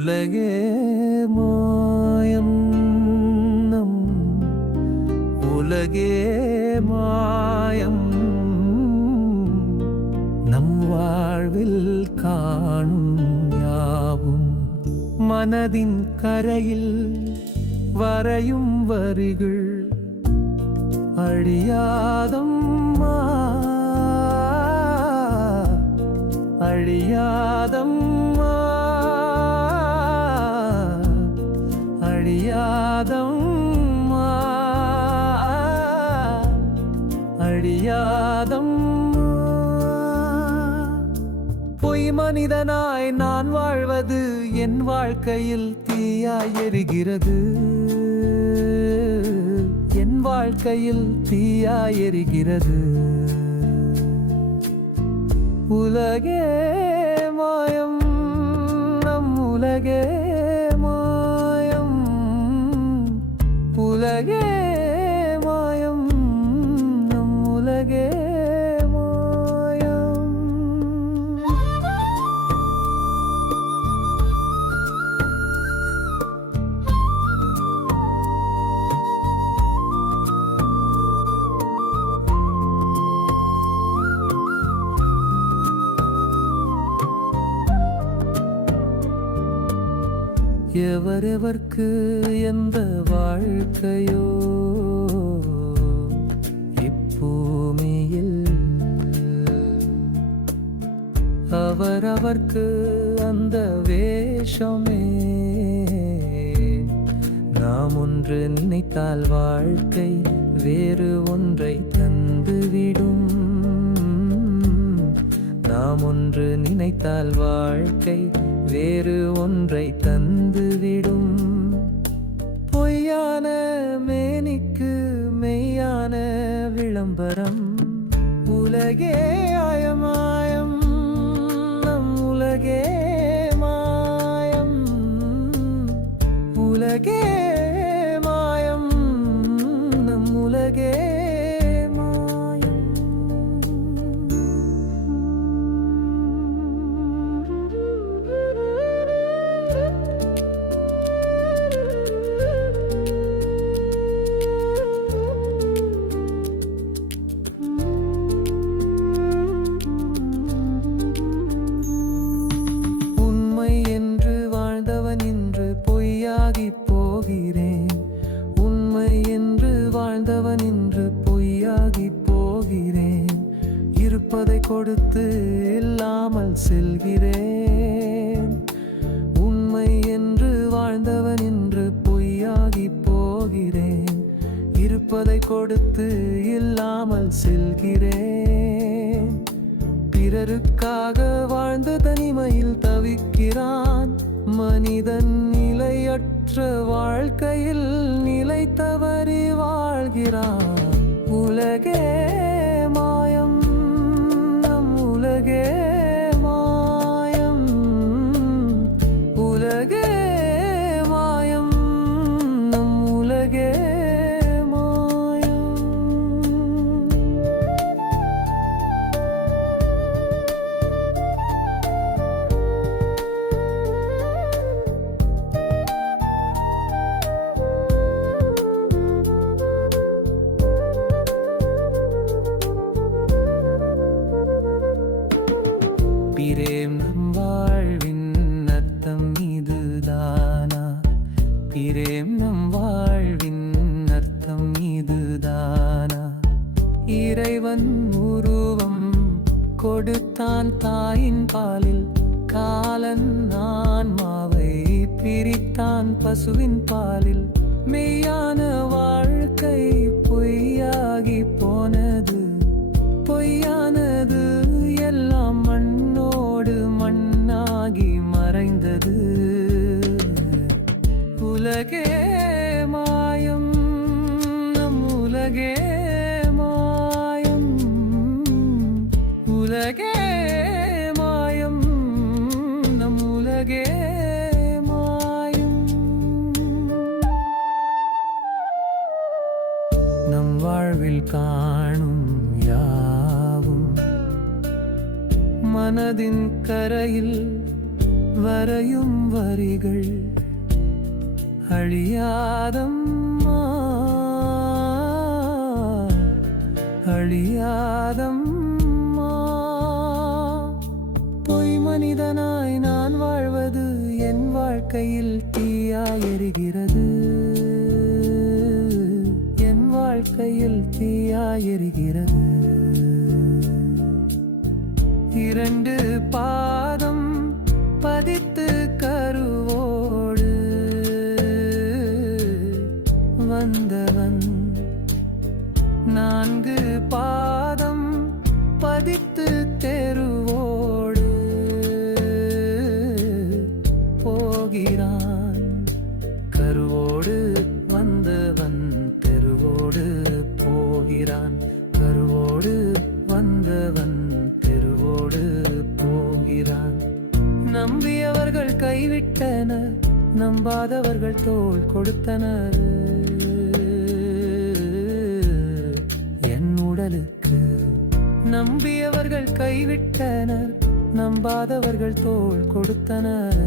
உலகே மாயம் நம் உலகே மாயம் நம் வாழ்வில் காணும் யாவும் மனதின் கரையில் வரையும் வரிகள் அழியாதம்மா அழியாதம்மா அழியாதம்மா அழியாதம்மா. பொய் மனிதனாய் நான் வாழ்வது என் வாழ்க்கையில் தீயாய் எரிகிறது, என் வாழ்க்கையில் தீயாய் எரிகிறது. உலகே மாயம் நம் உலகே மாயம் உலகே மாயம் நம் உலகே மாயம். எவரெவர்க்கு எந்த வாழ்க்கையோ இப்பூமியில் அவரவர்க்கு அந்த வேஷமே. நாம் ஒன்று நினைத்தால் வாழ்க்கை வேறு ஒன்றை தந்துவிடும், நாம் ஒன்று நினைத்தால் வாழ்க்கை வேறு ஒன்றை தந்துவிடும். பொய்யான மேனிக்கு மெய்யான விளம்பரம். உலகே ஆயமாயம் நம் உலகே மாயம் உலகே மாயம் நம் உலகே போகிறேன். உண்மை என்று வாழ்ந்தவன் இன்று பொய்யாகி போகிறேன். இருப்பதை கொடுத்து இல்லாமல் செல்கிறேன். உண்மை என்று வாழ்ந்தவன் இன்று பொய்யாகி போகிறேன். இருப்பதை கொடுத்து இல்லாமல் செல்கிறேன். பிறருக்காக வாழ்ந்து தனிமையில் தவிக்கிறான் மனிதன். நிலையற்ற வாழ்க்கையில் நிலை தவறி வாழ்கிறான். உலகே மாயம் நம் உலகே மாயம் உலகே மாயம் நம் உலகே மாயம். பிரேம் நம் வாழ்வின் அர்த்தம் இதுதானா? பிரேம் நம் வாழ்வின் அர்த்தம் இதுதானா? இறைவன் உருவம் கொடுத்தான் தாயின் பாலில். காலன் ஆன்மாவை பிரித்தான் பசுவின் பாலில். மெய்யான வாழ்க்கை பொய்யாகி போனது. பொய்யானது எல்லாம் மண்ணோடு மண்ணாகி மறைந்தது. உலகே மாயம் நம் உலகே மாயம் உலகே மாயம் நம் உலகே மாயம். நம் வாழ்வில் காணும் யாவும் மனதின் கரையில் வரையும் வரிகள் அழியாதம்மா, அழியாதம்மா. பொய் மனிதனாய் நான் வாழ்வது என் வாழ்க்கையில் தீயாய் எரிகிறது, என் வாழ்க்கையில் தீயாய் எரிகிறது. இரண்டு பாதம் பதித்து கருவோடு வந்தவன், நான்கு பாதம் பதித்து தெருவோடு போகிறான். கருவோடு வந்தவன் தெருவோடு போகிறான், கருவோடு வந்தவன் தெருவோடு போகிறான். நம்பியவர்கள் கைவிட்டனர், நம்பாதவர்கள் தோள் கொடுத்தனர். என் உடலுக்கு நம்பியவர்கள் கைவிட்டனர், நம்பாதவர்கள் தோள் கொடுத்தனர்.